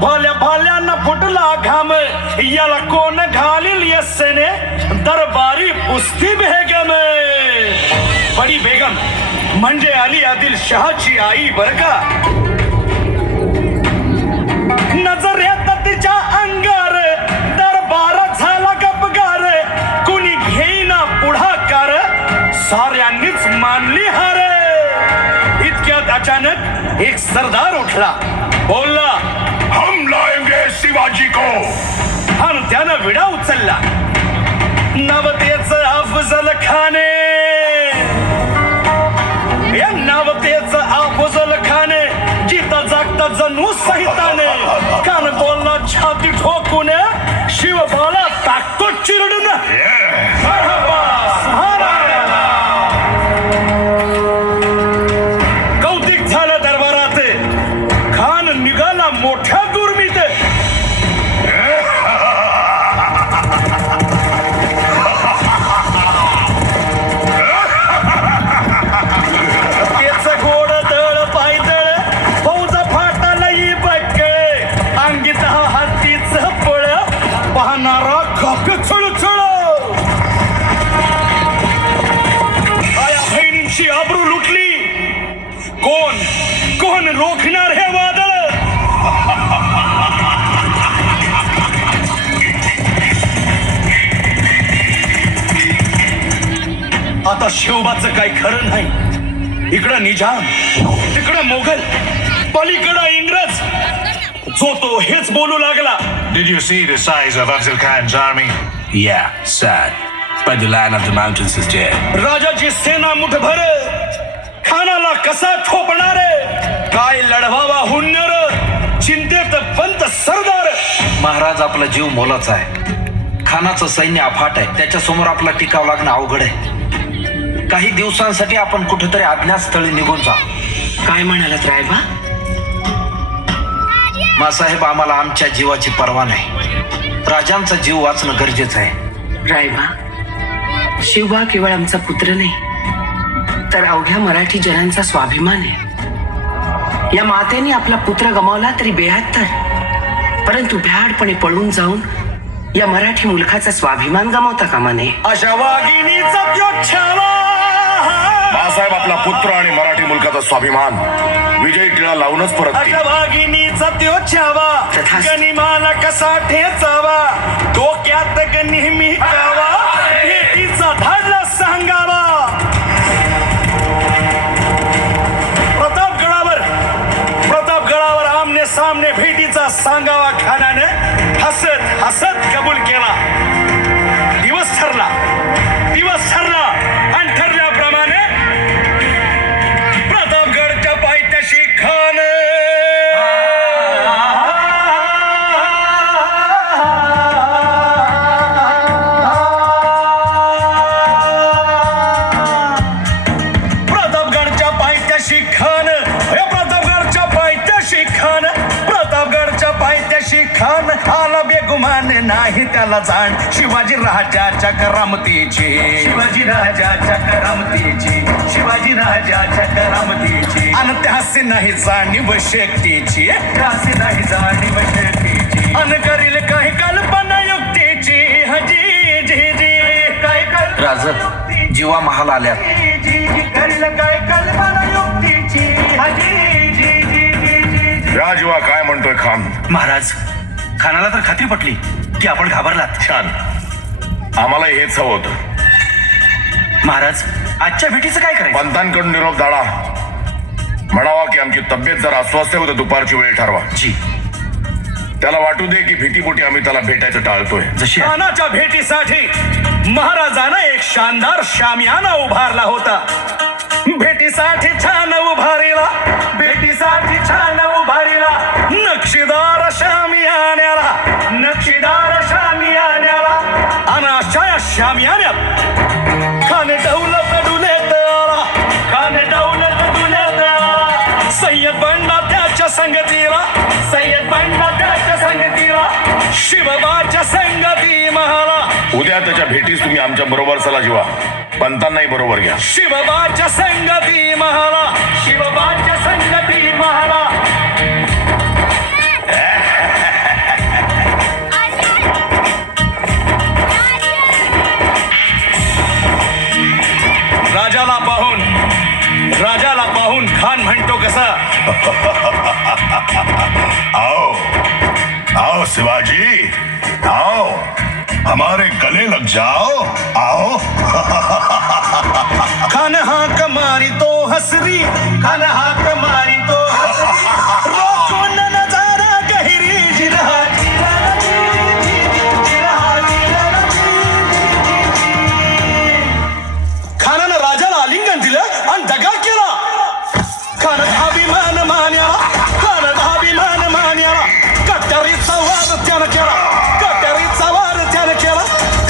भल्या भाल्यानं फुटला घाम याला कोण घालील यस्सेने दरबारी पुस्ती बेगम. बडी बेगम म्हणजे अली आदिल शहाची आई बर का. नजरेत तिच्या अंगार दरबार झाला गपगार. कुणी घेईना पुढाकार साऱ्यांनीच मानली हार. इतक्यात अचानक एक सरदार उठला, बोलला, हम लाएंगे शिवाजी को. आणि त्यानं विडा उचलला. नवतेच अफजल खाने, या नवतेच अफजल खाने जिता जागता जणू सहिताने. कान बोलला छाती ठोकून, शिवबाला टाकतो चिरडून. कौतिक झालं दरबारात. खान निघाला मोठ्या दुर्मीत. तेच गोड दळ पायदळ फौज फाटालही बक्कळ. अंगीत हातीच पळ पाहणारा खप चळचळ. आया बहिणींची आबरू लुटली. कोण कोण रोखणार हे वादळ. आता शिवबाचं काही खरं नाही. इकडं निजाम, तिकडं मोगल, पलीकडं इंग्रज. जो तो हेच बोलू लागला. Did you see the size of Afzal Khan's army? Yeah, sad. But the line of the mountains is dead. राजाची सेना मुठभर खानाला कसा ठोपणार. काय लढवावा हुन्नर चिंतेत पंत सरदार. महाराज आपला जीव मोलाचा आहे. खानाचं सैन्य अफाट आहे. त्याच्या समोर आपला टिकाव लागणं अवघड आहे. काही दिवसांसाठी आपण कुठेतरी अज्ञातस्थळी निघून जा. काय म्हणालात रायबा? मासाहेब, आम्हाला आमच्या जीवाची पर्वा नाही. राजांचा जीव वाचणं गरजेचं आहे. रायबा, शिवबा केवळ आमचा पुत्र नाही, तर अवघ्या मराठी जनांचा स्वाभिमान आहे. या मातेने आपला पुत्र गमावला तरी 72, परंतु भ्याडपणे पळून जाऊन या मराठी मुलखाचा स्वाभिमान गमावता कामा नये. अशा वाघिणीचा त्यो छावा. बाळासाहेब आपला पुत्र आणि मराठी मुलकाचा स्वाभिमान विजयी टिळा लावूनच परत अशा वाघिणीचा त्यो छावा. तथास्तु. गनिमाला कसा ठेचावा, डोक्यात नेहमी कावा. भेटीचा धाडला सांगावा. प्रतापगडावर आमने सामने भेटीचा सांगावा. खानाने हसत हसत कबूल केला. दिवस ठरला आणि ठरल्याप्रमाणे प्रतापगडच्या पायथ्याशी खान खान आला बेगुमान नाही त्याला जाण. शिवाजी राजाच्या करामतीची, शिवाजी राजाच्या करामतीची, शिवाजी राजाच्या करामतीची. आणि त्यासे नाही जाणीव शक्तीची, त्यासे नाही जाणीव शक्तीची. अन करील काही कल्पना युक्तीची. हजी जी जी काय कल्पना राजत, जीवा महाल आल्यात. करील काय कल्पना युक्तीची. हजी जी जी जी. राजवा काय म्हणतोय खान? महाराज, खानाला तर खात्री पटली की आपण घाबरलात. छान, आम्हाला हेच हवं होतं. महाराज, आजच्या भेटीचं काय करायचं? पंतांकडून निरोप धाडा. म्हणावा की आमची तब्येत जर अस्वस्थ होतं, दुपारची वेळ ठरवा. जी. त्याला वाटू दे की भीतीपोटी आम्ही त्याला भेटायचं टाळतोय. जशी खानाच्या भेटीसाठी महाराजानं एक शानदार शामियाना उभारला होता. भेटीसाठी छान उभारीला, भेटीसाठी छान उभारीला. नक्षीदार शामियान्याला, नक्षीदार शामियान्याला. आणि अशा या शामियान्यात खाने दौलत डुलेत आला, खाने दौलत डुलेत आला. सय्यद बंडा त्याच्या संगतीला, सय्यद बंडा त्याच्या संगतीला. शिवबाच्या संगती महाला. उद्या त्याच्या भेटीस तुम्ही आमच्या बरोबर चला. जीवा, पंतांनाही बरोबर घ्या. शिवबाच्या संगती महाला, शिवबाच्या संगती महाला. शिवाजी, आओ हमारे गले लग जाओ, आओ। खान हाक मारी तो हसरी, खान हाक मारी तो हसरी, रोको न नजारा गहिरी जिरहा जिरहा जिरहा जिरहा खानानं राजाला आलिंगन दिलं आणि दगा केला. खानात अभिमान मान्याला, खानात अभिमान मान्याला, कट्यारीचा वाद त्यानं केला, कट्यारीचा वाद त्यानं केला.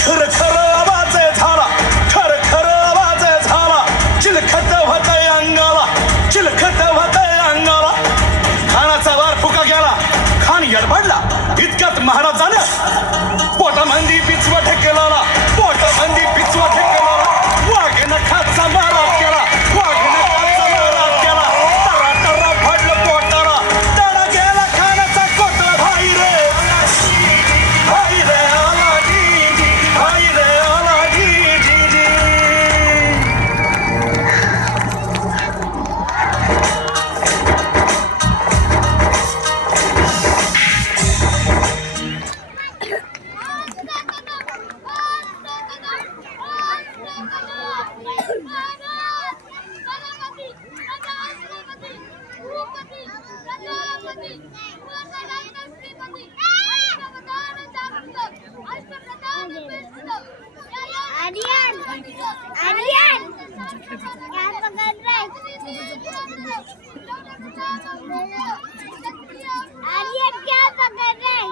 खर खर आवाज झाला, खर खर आवाज झाला. चिलखत होतय अंगाला, चिलखत होतय अंगाला. खानाचा वार फुका गेला, खान यडबडला. इतक्यात महाराजानं पोटामंदी पिचवा ठेकेला, पोटामंदी पिचवा ठेकेला. वाघ नखाचा मारा केला, वाघ नखाचा मारा केला. टरा टरा फाडलं पोटाला, तडा गेला खानाचा कोटला. भाई रे भाई रे आला जी जी, भाई रे आला जी जी जी. आर्यन आर्यन क्या पकड़ रहा है? आर्यन क्या पकड़ रहा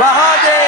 महादेव